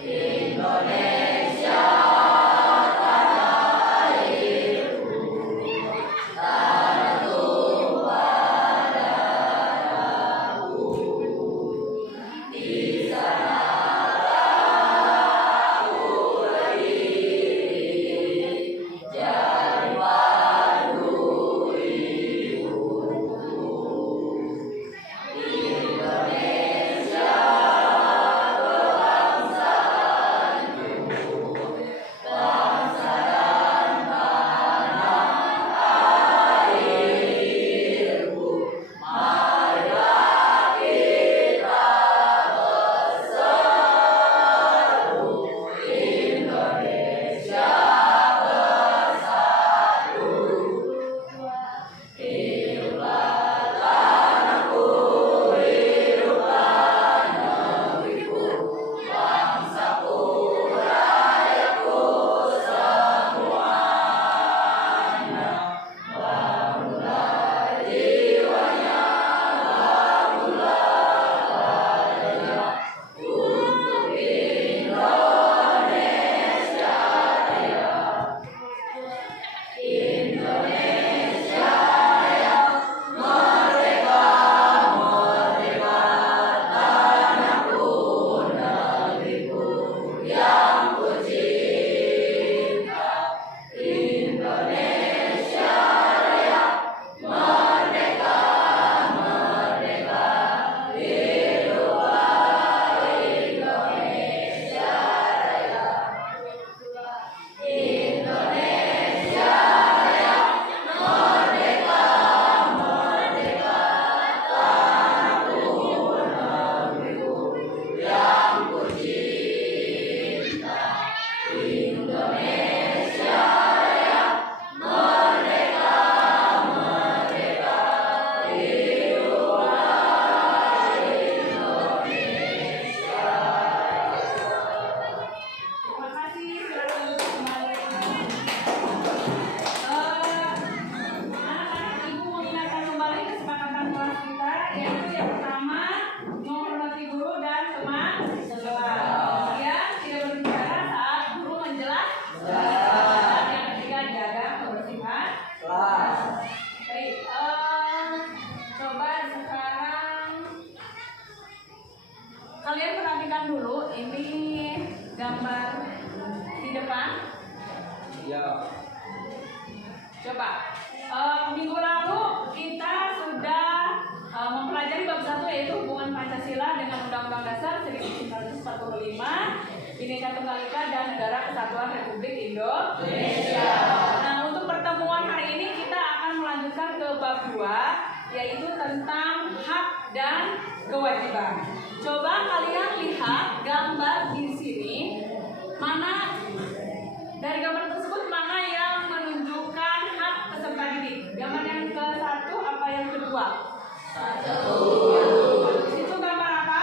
Indonesia perhatikan dulu ini gambar di depan. Ya. Coba. Minggu lalu kita sudah mempelajari bab 1 yaitu hubungan Pancasila dengan Undang-Undang Dasar 1945, Bhinneka Tunggal Ika dan Negara Kesatuan Republik Indonesia. Nah, untuk pertemuan hari ini kita akan melanjutkan ke bab 2 yaitu tentang hak dan kewajiban. Coba kalian lihat gambar di sini. Mana dari gambar tersebut mana yang menunjukkan hak peserta didik? Gambar yang ke-1 apa yang kedua? Itu gambar apa?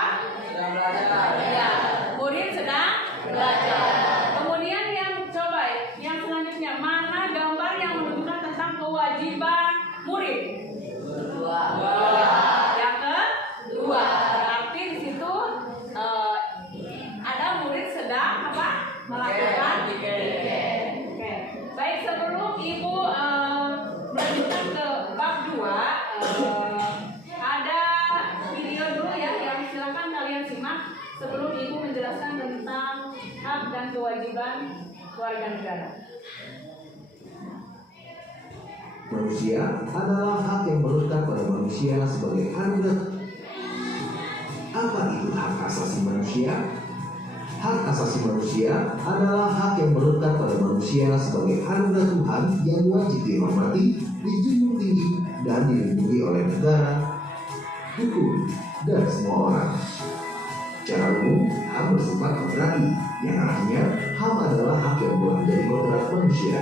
Sedang belajar. Ya, murid sedang belajar. Kemudian yang coba yang selanjutnya mana gambar yang menunjukkan tentang kewajiban murid? Yang kedua. Berarti di situ ada murid sedang apa? Melakukan tiket. Oke. Baik, sebelum Ibu melanjutkan ke bab 2, ada video dulu ya yang silakan kalian simak sebelum Ibu menjelaskan tentang hak dan kewajiban warga negara. Manusia adalah hak yang melekat pada manusia sebagai anugerah. Apa itu hak asasi manusia? Hak asasi manusia adalah hak yang melekat pada manusia sebagai anugerah Tuhan yang wajib dihormati, dijunjung tinggi, dan dilindungi oleh negara, hukum, dan semua orang. Secara umum, HAM bersifat kodrati, yang artinya HAM adalah hak yang telah menjadi kodrat manusia.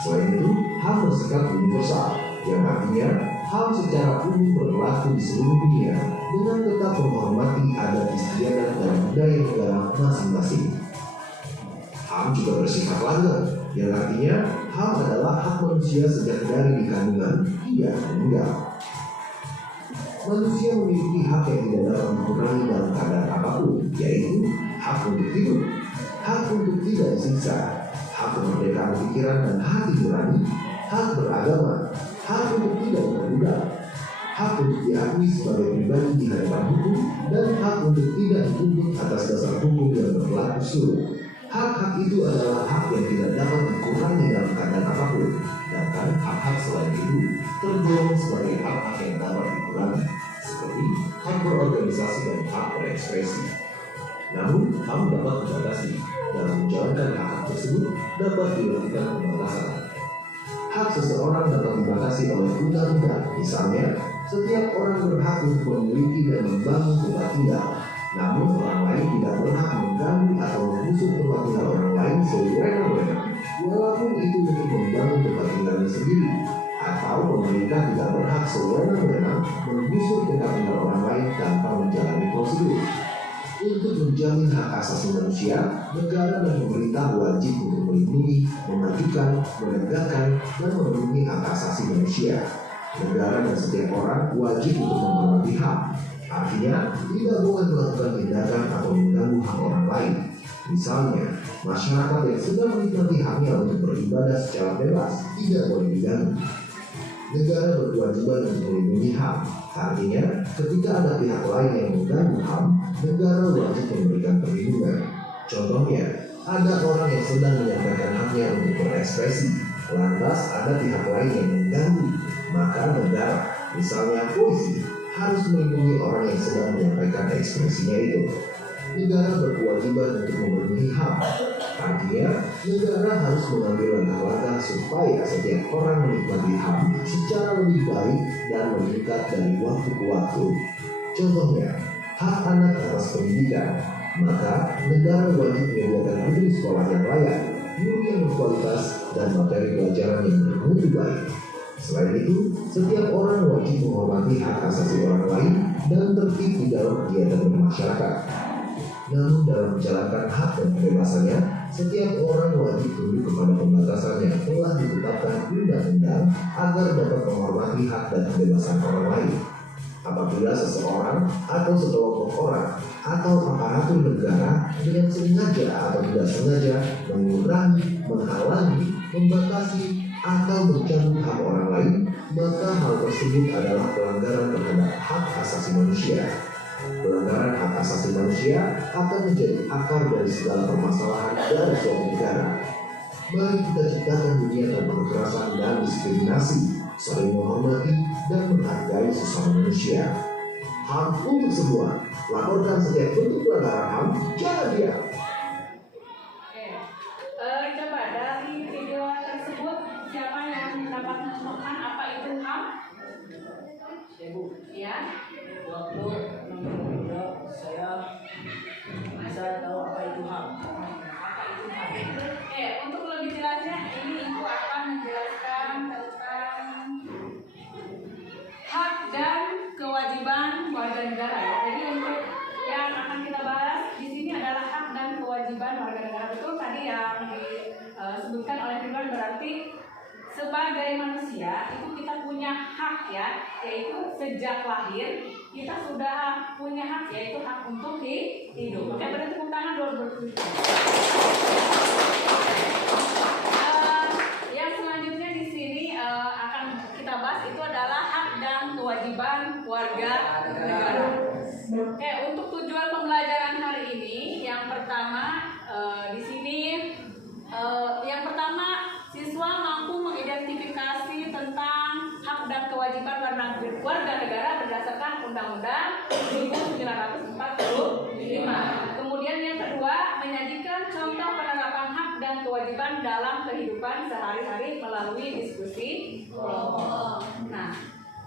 Selain itu, HAM bersikap universal, yang artinya HAM secara umum berlaku di seluruh dunia dengan tetap menghormati adat istiadat dan budaya negara masing-masing. HAM juga bersifat langgeng, yang artinya HAM adalah hak manusia sejak dari kandungan hingga meninggal. Manusia memiliki hak yang tidak dapat dikurangi dalam keadaan apapun, yaitu hak untuk hidup, hak untuk tidak disiksa, hak kemerdekaan pikiran dan hati nurani, hak beragama, hak untuk tidak berbudak, hak untuk diakui sebagai pribadi di hadapan hukum, dan hak untuk tidak dituntut atas dasar hukum yang berlaku surut. Hak-hak itu adalah hak yang tidak dapat dikurangi dalam keadaan apapun, sedangkan hak-hak selain itu tergolong sebagai hak-hak yang dapat dikurangi, seperti hak berorganisasi dan hak berekspresi. Namun, HAM dapat dibatasi. Dalam menjalankan hak-hak tersebut dapat dilakukan pembatasan. Hak seseorang dapat dibatasi oleh undang-undang. Misalnya, setiap orang berhak untuk memiliki dan membangun tempat tinggal. Namun, orang lain tidak berhak mengganggu atau mengusir tempat tinggal orang lain sewenang-wenang, walaupun itu untuk membangun tempat tinggalnya sendiri. Atau pemerintah tidak berhak sewenang-wenang menggusur tempat tinggal orang lain tanpa menjalani prosedur. Untuk menjamin hak asasi manusia, negara dan pemerintah wajib untuk melindungi, memajukan, menegakkan, dan memenuhi hak asasi manusia. Negara dan setiap orang wajib untuk menghormati HAM. Artinya, tidak boleh melakukan tindakan atau mengganggu hak orang lain. Misalnya, masyarakat yang sedang menikmati haknya untuk beribadah secara bebas tidak boleh diganggu. Negara berkewajiban untuk melindungi HAM. Artinya, ketika ada pihak lain yang mengganggu HAM, negara wajib memberikan perlindungan. Contohnya, ada orang yang sedang menyampaikan haknya untuk berekspresi, lantas ada pihak lain yang mengganggu, maka negara, misalnya polisi, harus melindungi orang yang sedang menyampaikan ekspresinya itu. Negara berkewajiban untuk memenuhi HAM. Artinya, negara harus mengambil langkah-langkah supaya setiap orang menikmati HAM secara lebih baik dan meningkat dari waktu ke waktu. Contohnya, hak anak atas pendidikan. Maka, negara wajib menyediakan gedung sekolah yang layak, guru yang berkualitas, dan materi pelajaran yang bermutu baik. Selain itu, setiap orang wajib menghormati hak asasi orang lain dan tertib di dalam kegiatan bermasyarakat. Namun dalam menjalankan hak dan kebebasannya, setiap orang wajib tunduk kepada pembatasan yang telah ditetapkan undang-undang agar dapat menghormati hak dan kebebasan orang lain. Apabila seseorang atau sekelompok orang atau aparatur negara dengan sengaja atau tidak sengaja mengurangi, menghalangi, membatasi, atau mencabut hak orang lain, maka hal tersebut adalah pelanggaran terhadap hak asasi manusia. Pelanggaran hak asasi manusia akan menjadi akar dari segala permasalahan dari suatu negara. Mari kita ciptakan dunia tanpa kekerasan dan diskriminasi, saling menghormati dan menghargai sesama manusia. HAM untuk semua. Laporkan setiap bentuk pelanggaran HAM, jangan diam. Coba dari video tersebut siapa yang dapat menemukan apa itu HAM? Ya. Waktu saya bisa tahu apa itu HAM. Untuk lebih jelasnya ini Ibu akan menjelaskan tentang hak dan kewajiban warga negara ya. Jadi untuk yang akan kita bahas di sini adalah hak dan kewajiban warga negara. Betul tadi yang disebutkan oleh Ridwan, berarti sebagai manusia itu kita punya hak ya, yaitu sejak lahir kita sudah punya hak, yaitu hak untuk hidup. Oke, beri tepuk tangan dulu. Yang selanjutnya di sini akan kita bahas itu adalah hak dan kewajiban warga negara. Oke, untuk tujuan pembelajaran hari ini, yang pertama di sini yang pertama siswa mampu mengidentifikasi tentang hak dan kewajiban warga negara berdasarkan Undang-Undang 1945. Kemudian yang kedua, menyajikan contoh penerapan hak dan kewajiban dalam kehidupan sehari-hari melalui diskusi kelompok. Nah,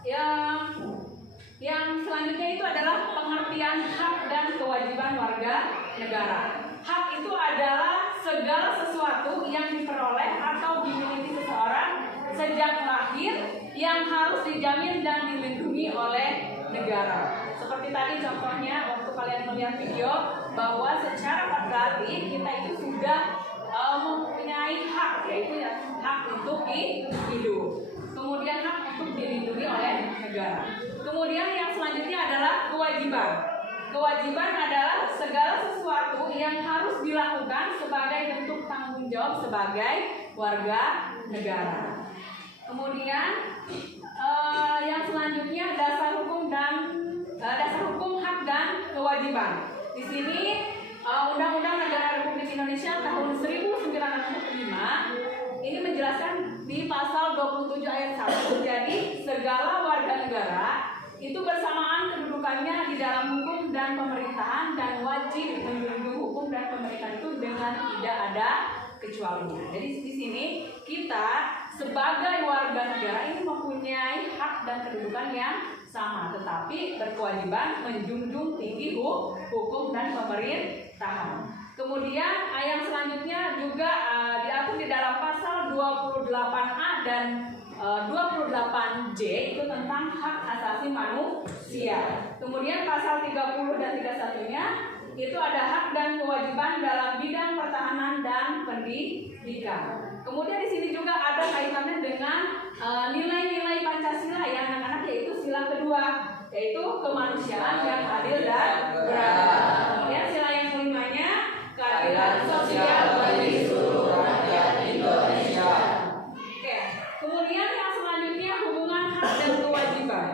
yang selanjutnya itu adalah pengertian hak dan kewajiban warga negara. Hak itu adalah segala sesuatu yang diperoleh atau dimiliki seseorang sejak lahir yang harus dijamin dan dilindungi oleh negara. Seperti tadi contohnya waktu kalian melihat video bahwa secara patriarki kita itu sudah mempunyai hak, yaitu hak untuk hidup. Kemudian hak untuk dilindungi oleh negara. Kemudian yang selanjutnya adalah kewajiban. Kewajiban adalah segala sesuatu yang harus dilakukan sebagai bentuk tanggung jawab sebagai warga negara. Kemudian yang selanjutnya dasar hukum hak dan kewajiban. Di sini Undang-Undang Negara Republik Indonesia tahun 1945 ini menjelaskan di pasal 27 ayat 1. Jadi segala warga negara itu bersamaan kedudukannya di dalam hukum dan pemerintahan dan wajib menjunjung hukum dan pemerintahan itu dengan tidak ada kecualinya. Jadi di sini kita sebagai warga negara ini mempunyai hak dan kedudukan yang sama, tetapi berkewajiban menjunjung tinggi hukum dan pemerintahan. Kemudian yang selanjutnya juga diatur di dalam pasal 28A dan 28J itu tentang hak asasi manusia. Kemudian pasal 30 dan 31-nya itu ada hak dan kewajiban dalam bidang pertahanan dan pendidikan. Kemudian di sini juga ada kaitannya dengan nilai-nilai Pancasila ya anak-anak, yaitu sila kedua, yaitu kemanusiaan yang adil dan beradab. Kemudian sila yang kelimanya keadilan sosial bagi seluruh rakyat Indonesia. Oke. Kemudian yang selanjutnya hubungan hak dan kewajiban.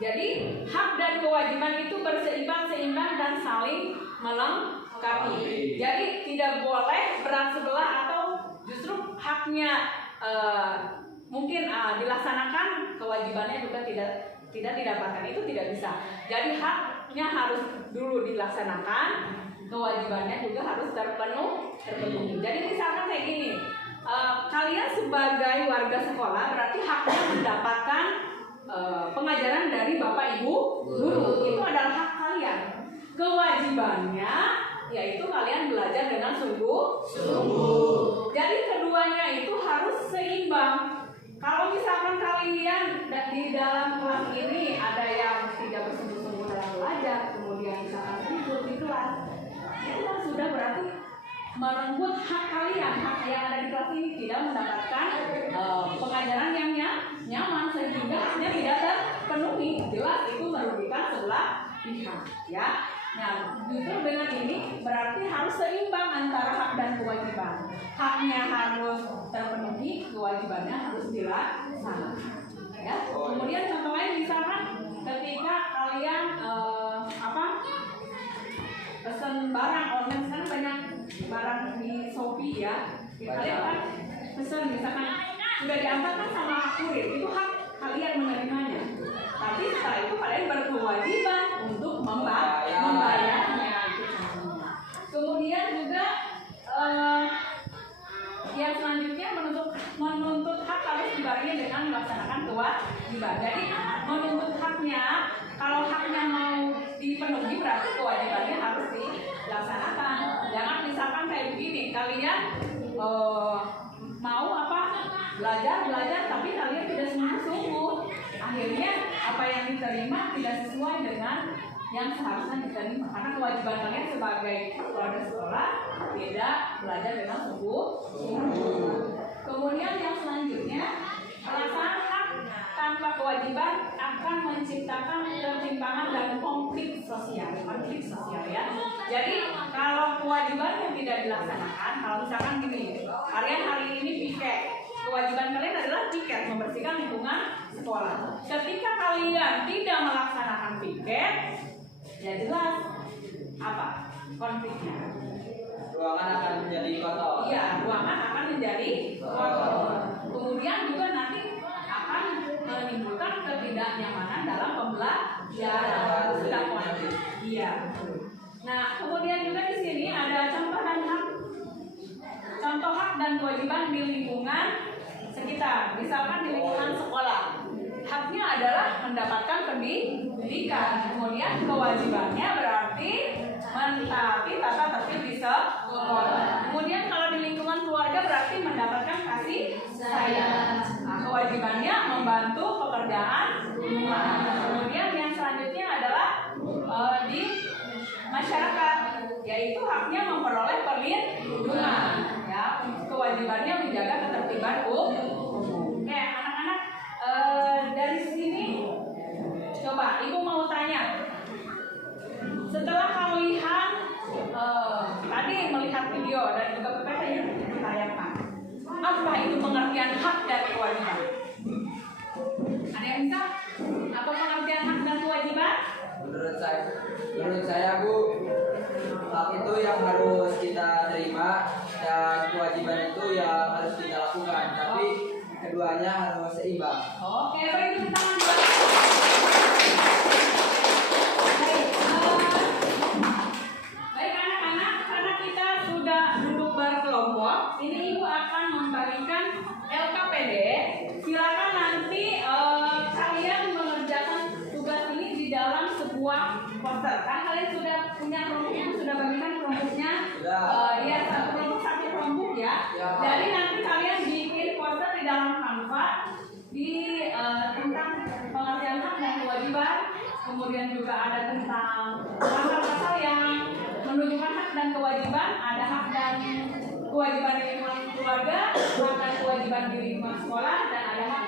Jadi hak dan kewajiban itu berseimbang dan saling melengkapi. Jadi tidak boleh berat sebelah atau justru haknya mungkin dilaksanakan, kewajibannya juga tidak didapatkan, itu tidak bisa. Jadi haknya harus dulu dilaksanakan, kewajibannya juga harus terpenuhi. Jadi misalkan kayak gini, kalian sebagai warga sekolah berarti haknya mendapatkan pengajaran dari bapak ibu guru, itu adalah hak kalian. Kewajibannya yaitu kalian belajar dengan sungguh-sungguh. Jadi keduanya itu harus seimbang. Kalau misalkan kalian di dalam kelas ini ada yang tidak bersungguh-sungguh dalam belajar, kemudian misalkan tidur di kelas, itu kan sudah berarti merenggut hak kalian. Hak yang ada di kelas ini tidak mendapatkan pengajaran yang nyaman, sehingga haknya tidak terpenuhi. Jelas itu merugikan sebelah pihak, ya. Nah, justru dengan ini berarti harus seimbang antara hak dan kewajiban. Haknya harus terpenuhi, kewajibannya harus dilaksanakan. Ya. Kemudian contoh lain misalkan ketika kalian pesan barang online. Sekarang banyak barang di Shopee ya. Kalian kan pesan misalkan sudah diantar kan sama kurir, itu hak kalian menerimanya. Tapi setelah itu kalian berkewajiban untuk membayarnya. Kemudian juga yang selanjutnya menuntut hak harus dibarengi dengan melaksanakan kewajiban. Jadi menuntut haknya, kalau haknya mau dipenuhi berarti kewajibannya harus dilaksanakan. Jangan misalkan kayak begini, kalian mau belajar tapi kalian tidak sungguh-sungguh, akhirnya apa yang diterima tidak sesuai dengan yang seharusnya diterima, karena kewajiban kalian sebagai keluarga sekolah tidak belajar dengan sungguh-sungguh. Kemudian yang selanjutnya, pelaksanaan hak tanpa kewajiban akan menciptakan ketimpangan dan konflik sosial ya. Jadi kalau kewajiban yang tidak dilaksanakan, kalau misalkan gini, kalian hari ini piket, kewajiban kalian adalah piket membersihkan lingkungan sekolah. Ketika kalian tidak melaksanakan piket, ya jelas apa konfliknya? Ruangan akan menjadi kotor. Iya, ruangan akan menjadi kotor. Kemudian juga nanti akan menimbulkan ketidaknyamanan dalam pembelajaran. Sudah konflik. Iya. Nah, kemudian juga di sini ada contoh hak dan kewajiban di lingkungan sekitar. Misalkan di lingkungan sekolah, haknya adalah mendapatkan pendidikan. Kemudian kewajibannya berarti mentaati tata tertib di sekolah. Kemudian kalau di lingkungan keluarga berarti mendapatkan kasih sayang. Nah, kewajibannya membantu pekerjaan rumah. Kemudian yang selanjutnya adalah di masyarakat, yaitu haknya memperoleh perlindungan. Ya, kewajibannya menjaga ketertiban umum. Oke, anak-anak, dari sini coba ibu mau tanya, setelah kamu lihat tadi melihat video dan juga PPT yang ditayangkan, apa itu pengertian hak dan kewajiban? Ada yang bisa? Apa pengertian hak dan kewajiban? Menurut saya Bu, hak itu yang harus kita terima dan kewajiban itu yang harus kita lakukan, tapi keduanya harus seimbang. Oke, beri tepuk tangan buat. Baik anak-anak, karena kita sudah duduk berkelompok, ini ibu akan membagikan LKPD. Silakan nanti kalian mengerjakan tugas ini di dalam sebuah poster. Kan kalian sudah punya kelompoknya, sudah bagikan kelompoknya. Ya, satu kelompok ya. Jadi nanti kalian bikin poster di dalam Canva tentang pengertian hak dan kewajiban. Kemudian juga ada tentang pasal-pasal yang menunjukkan hak dan kewajiban. Ada hak dan kewajiban di lingkungan keluarga, hak dan kewajiban di lingkungan sekolah, dan ada hak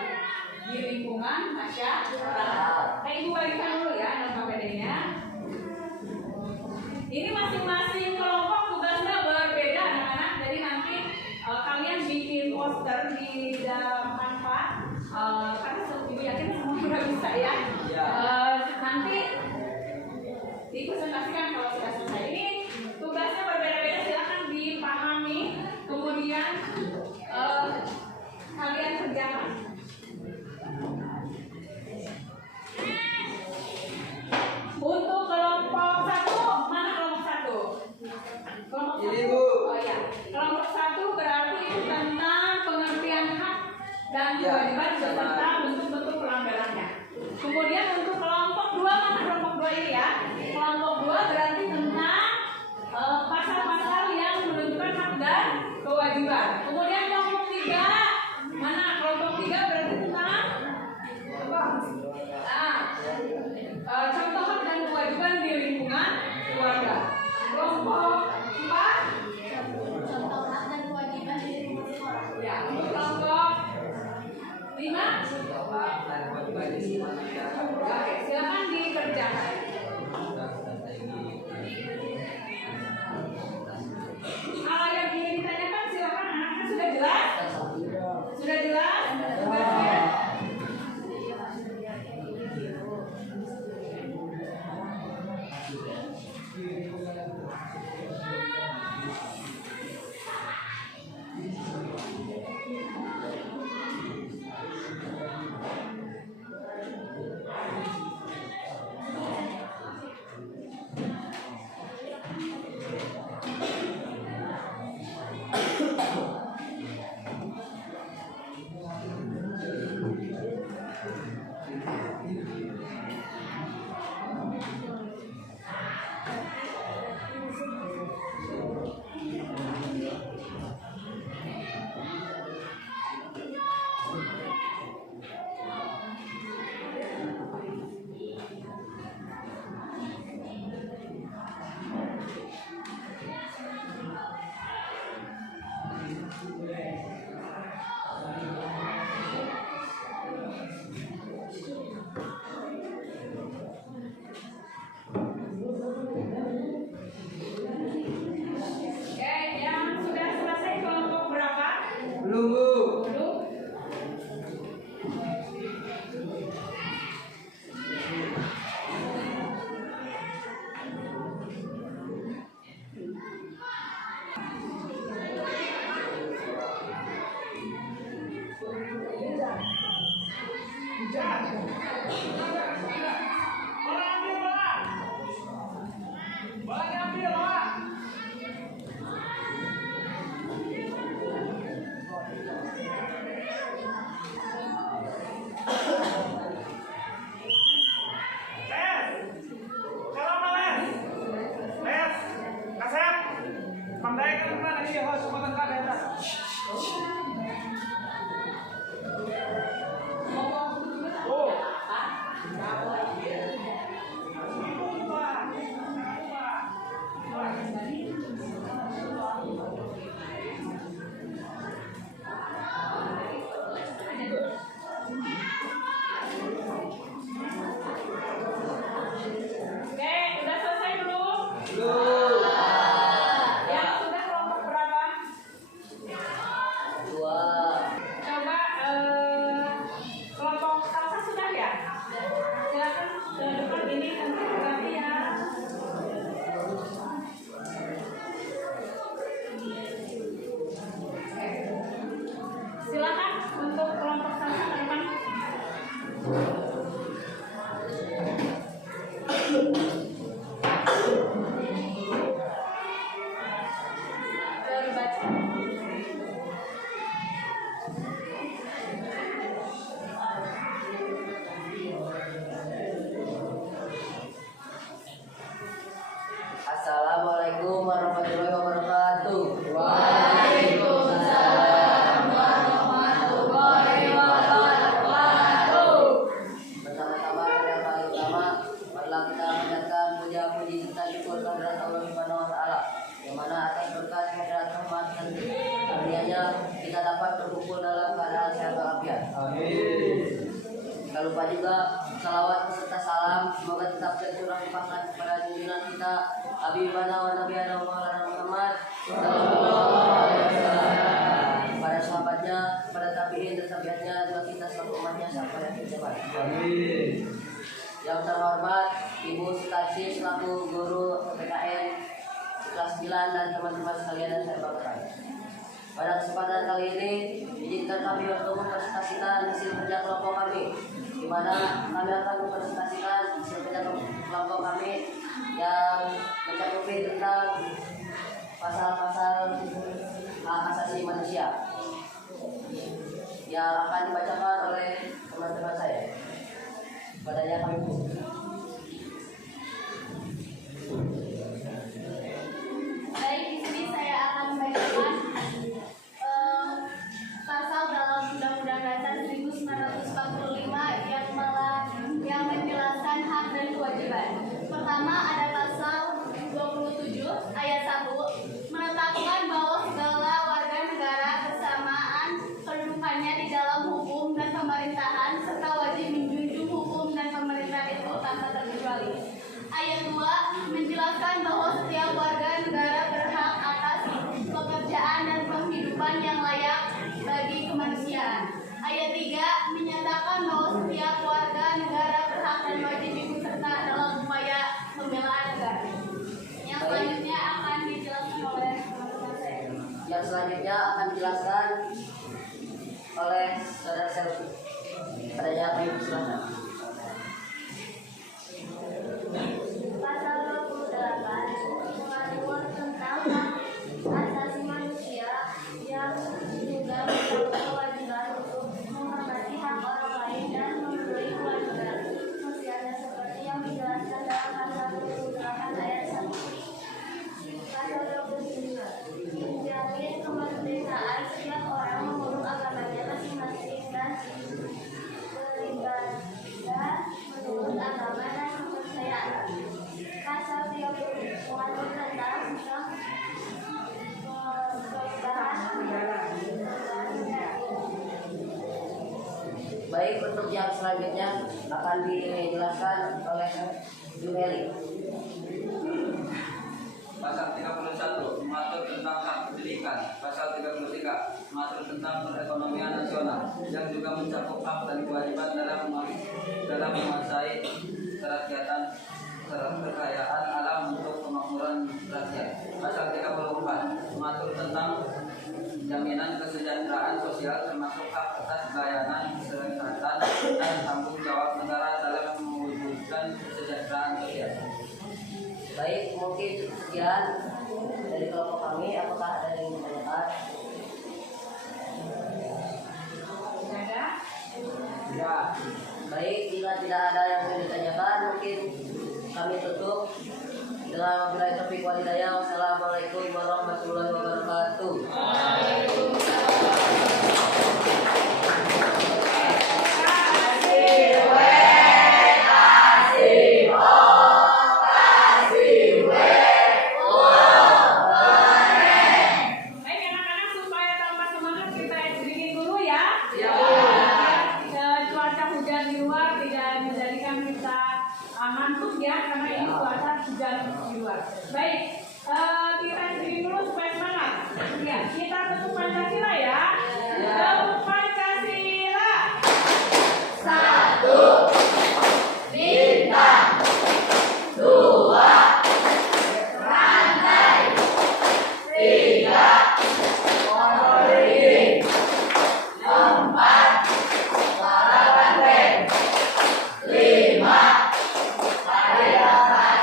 di lingkungan masyarakat. Ibu bagikan dulu ya LKPD-nya. Ini masing-masing kelompok tugasnya berbeda anak-anak. Jadi nanti kalian bikin poster di dalam Canva. Karena ibu yakin semua sudah bisa ya. Nanti dipresentasikan kalau sudah selesai. Ini tugasnya berbeda-beda, silakan dipahami. Kemudian kalian kerjakan. Untuk kelompok 1, mana kelompok 1? Kelompok 1. Ini Bu. Oh ya. Kelompok 1 berarti tentang pengertian hak dan kewajiban beserta bentuk-bentuk pelanggarannya. Kemudian untuk kelompok 2, mana kelompok 2 ini ya? Kelompok 2 berarti tentang pasal-pasal yang menunjukkan hak dan kewajiban. Kemudian kelompok 3, mana kelompok 3 berarti tentang contoh hak dan kewajiban di lingkungan keluarga. Kelompok 4, contoh hak dan kewajiban di lingkungan sekolah. Ya, untuk kelompok 5, Contoh hak dan kewajiban di lingkungan masyarakat. oke, silakan dikerjakan. Assalamualaikum warahmatullahi wabarakatuh. Waalaikumsalam warahmatullahi wabarakatuh. Pertama-tama yang paling utama, marilah kita panjatkan puja-puji serta syukur kehadirat Allah Subhanahu wa taala, yang mana atas berkat hadirat rahmat dan karunia-Nya kita dapat berkumpul dalam keadaan sehat walafiat. Jangan lupa juga salawat serta salam semoga tetap tercurah limpahkan kepada junjungan kita Habibana wa Nabiyana Maulana Muhammad sallallahu alaihi wasallam, kepada sahabatnya, kepada tabi'in dan tabi'atnya, juga kita selalu umatnya sampai akhir zaman. Yang terhormat Ibu Sutarsi selaku guru PPKN kelas 9 dan teman-teman sekalian yang saya banggakan. Pada kesempatan kali ini, izinkan kami untuk mempresentasikan hasil kerja kelompok kami, di mana kami akan mempresentasikan hasil kerja kelompok kami yang mencakupi tentang pasal-pasal hak asasi manusia yang akan dibacakan oleh teman-teman saya. Padanya kami Baik, di sini saya akan membacakan pasal dalam Undang-Undang Dasar 1945 yang menjelaskan hak dan kewajiban. Pertama ada pasal 27 ayat 1 menetapkan bahwa segala warga negara bersamaan kedudukannya di dalam hukum dan pemerintahan serta wajib menjunjung hukum dan pemerintahan itu tanpa terkecuali. Ayat 2 menjelaskan bahwa setiap warga negara berhak atas pekerjaan dan penghidupan yang layak bagi kemanusiaan. Ayat 3 menyatakan bahwa setiap warga negara berhak dan wajib ikut serta dalam upaya pembelaan negara. Yang selanjutnya akan dijelaskan oleh teman-teman saya. Yang selanjutnya akan dijelaskan oleh saudara Selvi. Padanya kami silakan. Pasal 28 mengatur tentang hak asasi manusia yang juga memiliki kewajiban untuk menghormati hak orang lain dan memberi kewajiban sosialnya seperti yang dijelaskan dalam pasal 28 ayat 1. Pasal 29 menjamin kemerdekaan setiap orang mengurus agamanya masing-masing dan beribadah menurut agama dan kepercayaan. Pasal 30 mengatur tentang Baik, untuk yang selanjutnya akan dijelaskan oleh Jumeli. Pasal 31 mengatur tentang hak pendidikan. Pasal 33 mengatur tentang perekonomian nasional yang juga mencakup hak dan kewajiban dalam menguasai kerakyatan kekayaan alam untuk kemakmuran rakyat. Pasal 34 mengatur tentang jaminan kesejahteraan sosial termasuk hak atas layanan kesehatan dan tanggung jawab negara dalam mewujudkan kesejahteraan sosial. Baik, mungkin sekian dari kelompok kami. Apakah ada yang ditanyakan? Ada? Ya. Baik, jika tidak ada yang ingin ditanyakan, mungkin kami tutup dengan wabillahi taufiq wal hidayah. Wassalamualaikum warahmatullahi wabarakatuh. Baik anak-anak, supaya tambah semangat kita sedikit dulu ya. Cuaca hujan di luar tidak menjadikan kita ngantuk ya, karena ini cuaca hujan di luar. Baik, kita sedikit dulu supaya semangat. Ya, kita tetap Pancasila ya. Tetap Pancasila. Satu. Bintang. Dua. Rantai. Tiga. Polri. Empat. Lawan band. Lima. Hari lepas.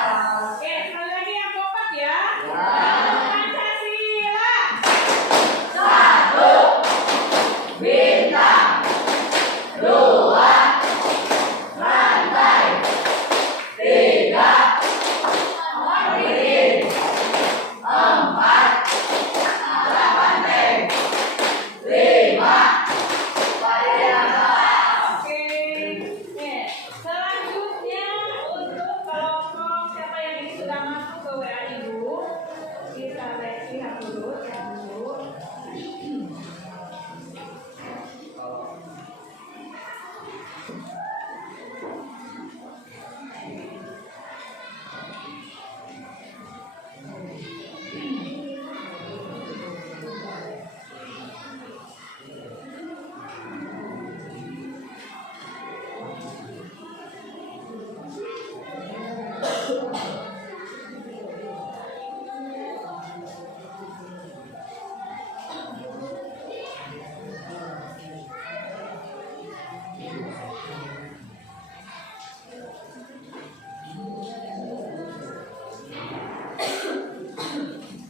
Oke, sekali lagi yang kompak ya. Pancasila. Satu. Bintang. Dua. Rantai. Tiga. Polri. lihat dulu, lihat dulu.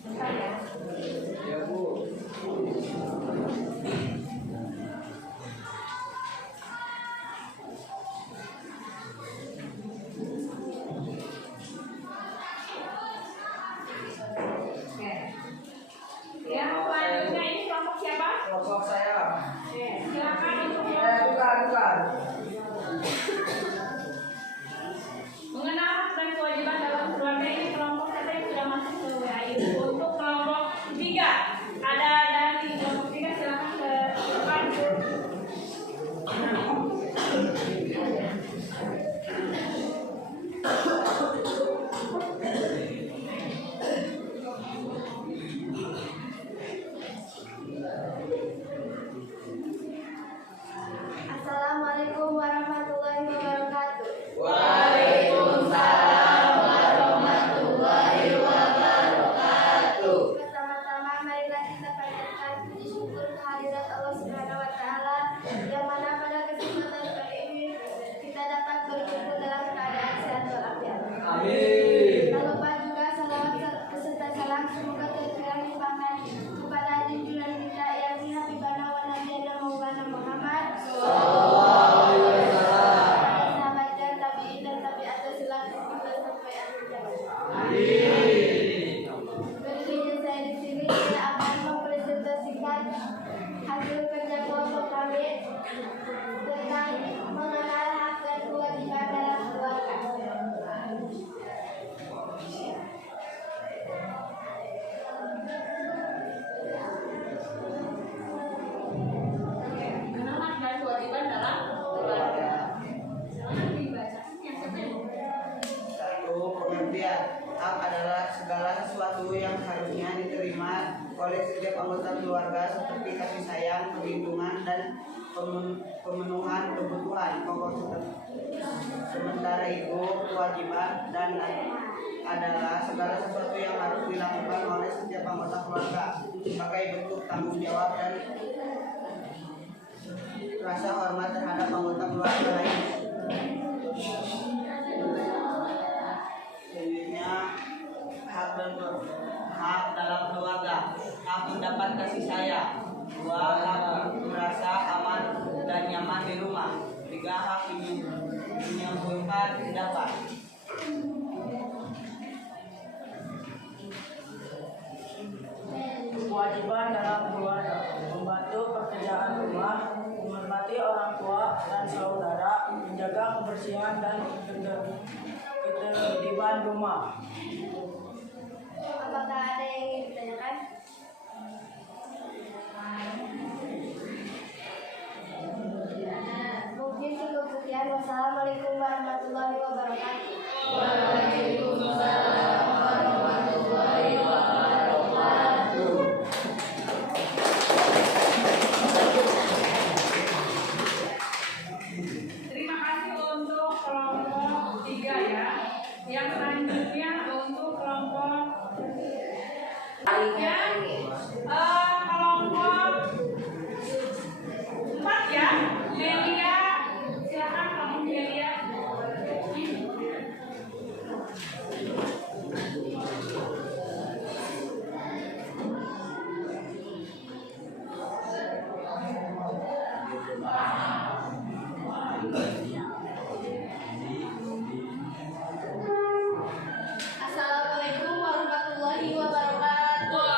Bentar ya. Ya Bu. Oke. Yang selanjutnya ini kelompok siapa? Kelompok saya. Oke, silakan untuk Bukan. mengenal hak dan kewajiban dalam keluarga. Ini kelompok siapa yang sudah masuk ke WAI? Untuk kelompok 3 ada dari kelompok 3, silakan ke depan. Assalamualaikum warahmatullahi wabarakatuh. Pertama-tama marilah kita panjatkan puji syukur kehadirat Allah Subhanahu wa taala yang mana pada kesempatan kali ini kita dapat berkumpul dalam keadaan sehat walafiat. Amin. Tak lupa juga salawat beserta salam semoga tercurah limpahkan kepada junjungan kita yang si Habibana wa Nabiyana Maulana Muhammad, sahabat dan tabi'in dan tabi'at silat sampai akhir zaman. Berikutnya saya di sini saya akan mempresentasikan hasil kerja kelompok kami tentang mengenal hak dan kewajiban dalam keluarga. Mengenal hak dan kewajiban dalam keluarga. Silakan dibaca. Yang siapa yang mau? Satu, pengertian. Hak adalah segala sesuatu yang harusnya diterima oleh setiap anggota keluarga seperti kasih sayang, perlindungan, dan pemenuhan kebutuhan pokok. Sementara itu, kewajiban dan adalah segala sesuatu yang harus dilakukan oleh setiap anggota keluarga sebagai bentuk tanggung jawab dan rasa hormat terhadap anggota keluarga lain. Selanjutnya, hak dalam keluarga. Hak mendapat kasih sayang. 2, hak merasa aman dan nyaman di rumah. 3, hak menyimpulkan pendapat. Kewajiban dalam keluarga: membantu pekerjaan rumah, menghormati orang tua dan saudara, menjaga kebersihan dan ketertiban rumah. Apakah ada yang ingin ditanyakan? Mungkin cukup sekian. Wassalamualaikum warahmatullahi wabarakatuh. Terima kasih untuk kelompok 3 ya. Yang selanjutnya untuk kelompok kelompok 4 ya. Melia, silakan kamu Melia. Assalamualaikum warahmatullahi wabarakatuh.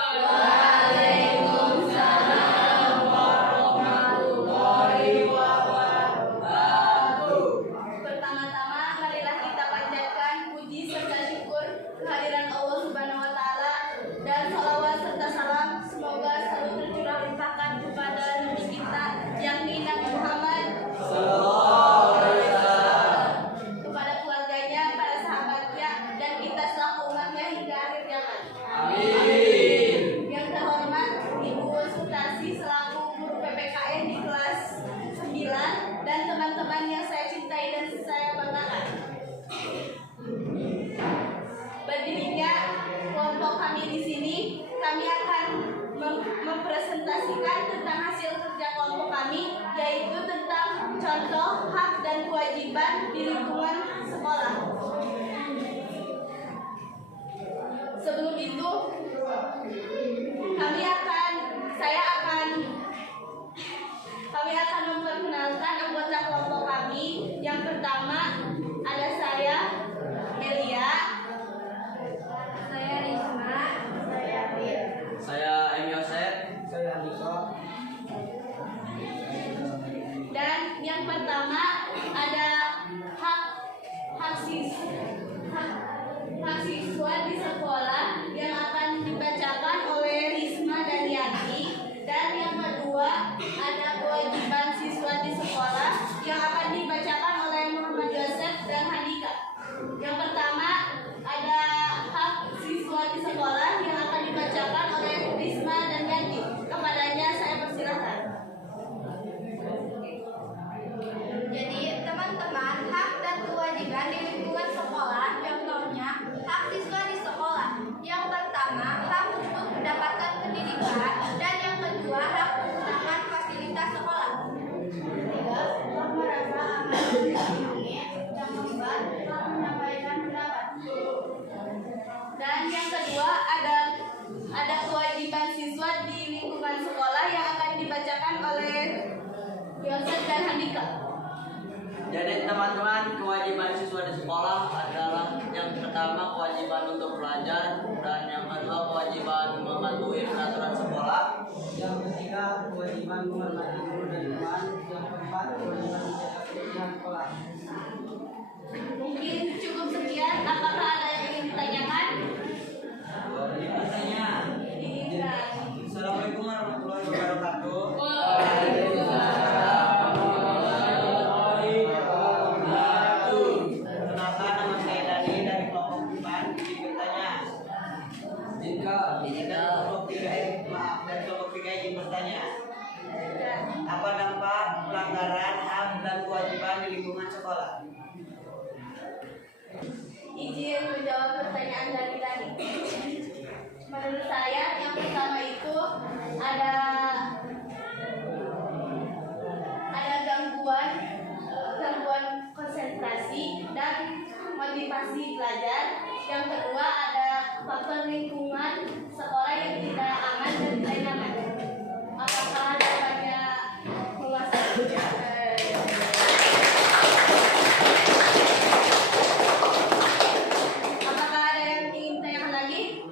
dan kewajiban di lingkungan sekolah. Sebelum itu, kami akan memperkenalkan anggota kelompok kami. Yang pertama ada saya, Melia, saya Risma, saya Arif, Saya M. Yosef. Saya Niko. dan yang pertama ada hak siswa di sekolah yang akan dibacakan oleh Risma dan Yanti. Dan yang kedua ada kewajiban siswa di sekolah yang akan dibacakan oleh Muhammad Yosef dan Handika. Yang pertama ada hak siswa di sekolah yang akan dibacakan oleh Risma dan Yanti. Kepadanya saya persilahkan. Jadi teman-teman, hak dan kewajiban di lingkungan sekolah, contohnya hak siswa di sekolah. Yang pertama, hak untuk mendapatkan pendidikan, dan yang kedua, hak menggunakan fasilitas sekolah. Ketiga, hak merasa aman dilindungi. Yang keempat, hak menyampaikan pendapat. Dan yang kedua ada kewajiban siswa di lingkungan sekolah yang akan dibacakan oleh Yosef dan Handika. Jadi teman-teman, kewajiban siswa di sekolah adalah yang pertama kewajiban untuk belajar, dan yang kedua kewajiban mematuhi peraturan sekolah. Yang ketiga, kewajiban menghormati guru dan teman. Yang keempat, kewajiban menjaga kebersihan sekolah. Mungkin cukup sekian. Apakah ada yang ingin ditanyakan? Diinginkan. Assalamualaikum warahmatullahi wabarakatuh. Kenalkan, nama saya Dani dari kelompok 4. Izin bertanya. Dari kelompok 3 izin bertanya. Apa dampak pelanggaran hak dan kewajiban di lingkungan sekolah? Izin menjawab pertanyaan dari tadi. Menurut saya yang pertama itu ada gangguan konsentrasi dan motivasi belajar. Yang kedua ada faktor lingkungan sekolah yang tidak aman dan tidak nyaman. Apakah dapat menguasai? Apakah ada yang ingin tanyakan lagi?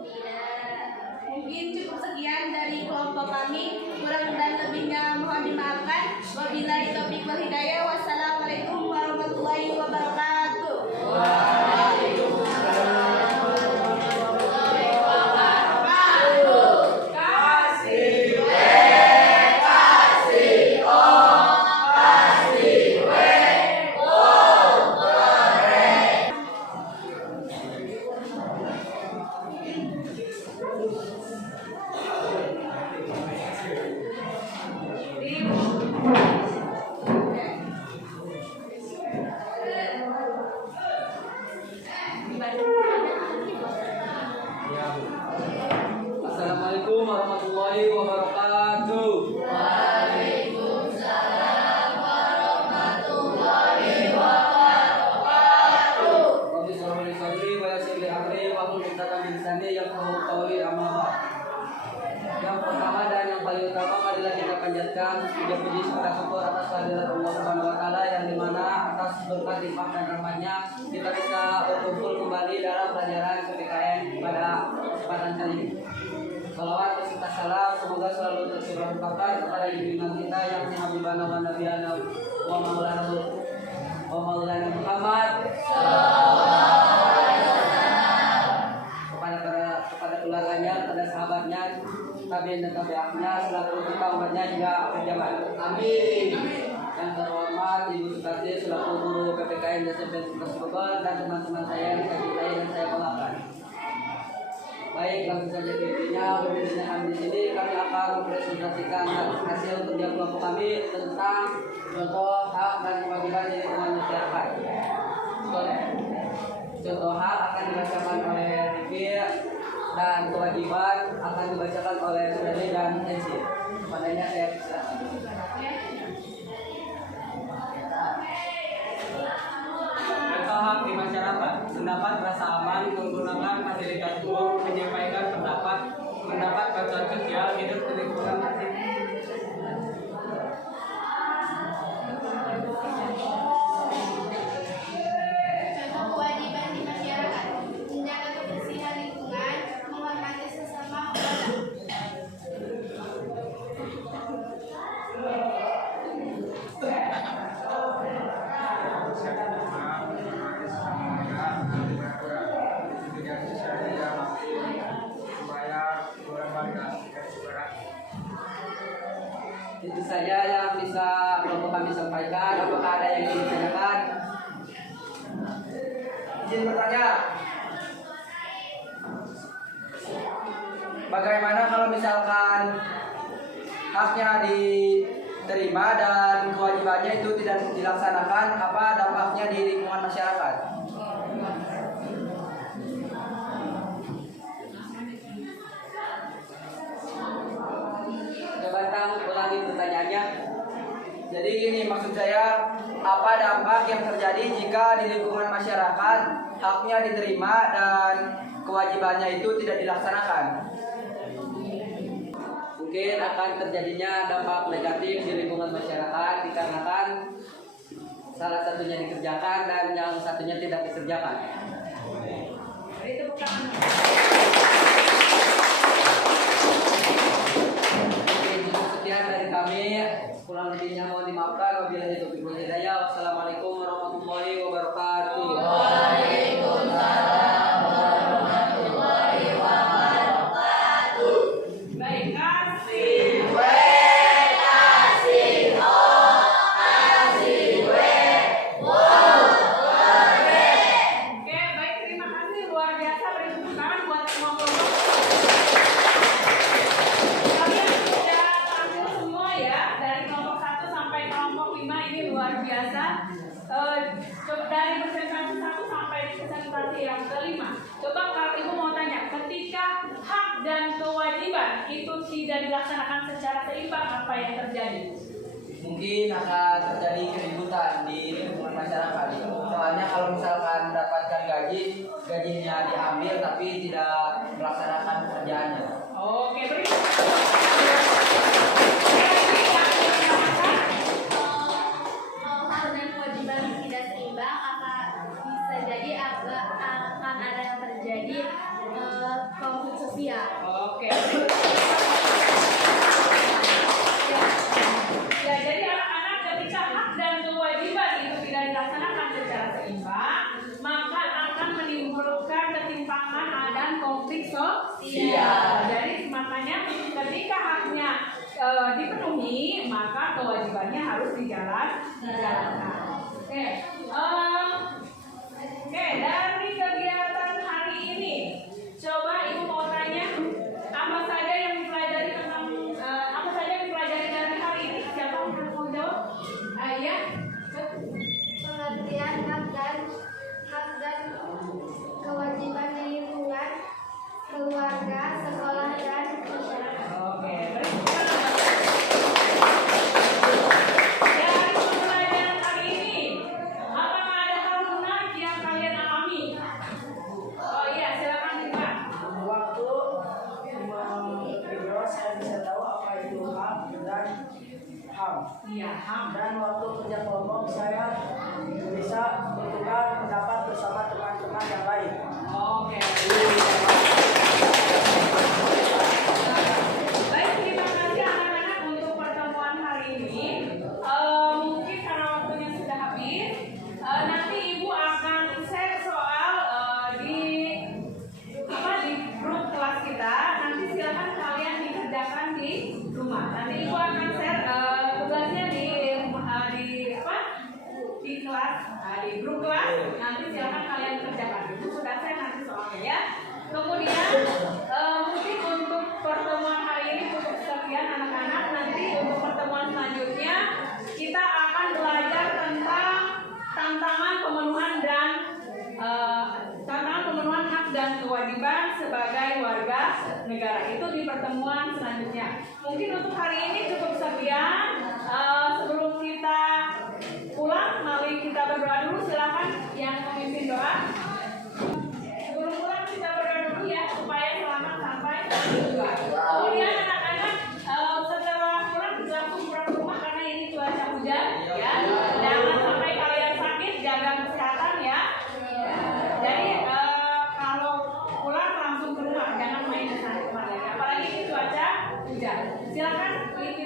Tidak. Mungkin cukup sekian dari kelompok kami. Kurang dan lebihnya mohon dimaafkan. Wabillahi taufiq wal hidayah. Wassalamualaikum warahmatullahi wabarakatuh. Assalamualaikum warahmatullahi wabarakatuh. Rabbi shrah li sadri wa yassir li amri wahlul 'uqdatam min lisani yafqahu qawli. Amma ba'd. Yang pertama dan yang paling utama adalah kita panjatkan puji serta syukur atas kehadirat Allah Subhanahu wa taala, yang dimana atas berkat limpah dan rahmatnya kita bisa berkumpul kembali dalam pelajaran PPKN pada kesempatan kali ini. Salawat beserta salam semoga selalu tercurahkan kepada junjungan kita yang Habibana wa Nabiyana wa Maulana Muhammad, kepada keluarganya, kepada sahabatnya, tabi'in dan tabi'ahnya, selaku kita umatnya hingga akhir zaman. Amin. Yang terhormat Ibu Sukati selaku guru PPKN SMP Bogor, dan teman-teman saya yang saya cintai dan saya banggakan. Baik, langsung saja ke intinya. Berbicara di sini kami akan mempresentasikan hasil kerja kelompok kami tentang contoh hak dan kewajiban di lingkungan masyarakat. Contoh hak akan dibacakan oleh Rifir, dan kewajiban akan dibacakan oleh Sudani dan Esi. Padanya saya persilakan. mendapat rasa aman, menggunakan fasilitas umum, menyampaikan pendapat, mendapat bantuan sosial, hidup di lingkungan masing. Contoh kewajiban di masyarakat: menjaga kebersihan lingkungan, menghormati sesama anggota. Itu saja yang bisa kelompok kami sampaikan. Apakah ada yang ingin ditanyakan? Izin bertanya. Bagaimana kalau misalkan haknya diterima dan kewajibannya itu tidak dilaksanakan, apa dampaknya di lingkungan masyarakat? Coba Tang ulangi pertanyaannya. Jadi gini maksud saya, apa dampak yang terjadi jika di lingkungan masyarakat haknya diterima dan kewajibannya itu tidak dilaksanakan? Mungkin akan terjadinya dampak negatif di lingkungan masyarakat dikarenakan salah satunya dikerjakan dan yang satunya tidak dikerjakan. Itu bukan. Sekian dari kami, kurang lebihnya mohon dimaafkan. Wabillahi taufiq wal hidayah. Wassalamualaikum warahmatullahi wabarakatuh. Waalaikumsalam warahmatullahi wabarakatuh. Baik, kasih. Oke, baik, terima kasih luar biasa. Beri tepuk tangan buat semua kelompok. Kalian sudah tampil semua ya, dari kelompok 1 sampai kelompok 5 ini luar biasa. Dari presentasi 1 sampai presentasi yang kelima. Coba kalau Ibu mau tanya, ketika hak dan kewajiban itu tidak dilaksanakan secara seimbang, apa yang terjadi? Mungkin akan terjadi keributan di lingkungan masyarakat. Soalnya kalau misalkan mendapatkan gajinya diambil tapi tidak melaksanakan pekerjaannya. Oke, beri. Kalau hak dan kewajiban tidak seimbang, bisa jadi akan ada yang terjadi konflik sosial. Oke. Ya, jadi anak-anak ketika hak dan kewajiban itu tidak dilaksanakan secara seimbang, maka akan menimbulkan ketimpangan dan konflik sosial. Jadi makanya ketika haknya dipenuhi, maka kewajibannya harus dijalankan. Oke, dari kegiatan hari ini, coba Ibu mau tanya apa saja yang dipelajari tentang apa saja yang dipelajari dari hari ini? Siapa yang mau jawab? Ya. Pengertian hak dan kewajiban di lingkungan, keluarga, sekolah, dan masyarakat. Oke, dari pembelajaran hari ini, apakah ada hal menarik yang kalian alami? Oh iya, silakan Pak. Waktu video saya bisa tahu apa itu hak dan HAM. Iya, HAM. Dan waktu kerja kelompok saya bisa bertukar pendapat bersama teman-teman yang lain. Oke. Baik, terima kasih anak-anak untuk pertemuan hari ini. Mungkin karena waktunya sudah habis, nanti Ibu akan share soal di grup kelas kita. Nanti silakan kalian dikerjakan di rumah. Nanti Ibu akan share tugasnya di kelas, di grup kelas. Nanti silakan kalian kerjakan. Ibu sudah share nanti soalnya ya. Kemudian mungkin untuk pertemuan hari ini cukup sekian anak-anak. Nanti untuk pertemuan selanjutnya kita akan belajar tentang tantangan pemenuhan hak dan kewajiban sebagai warga negara. Itu di pertemuan selanjutnya. Mungkin untuk hari ini cukup sekian. Sebelum kita pulang, mari kita berdoa dulu. Silakan yang memimpin doa. bekerja. Silakan Wita.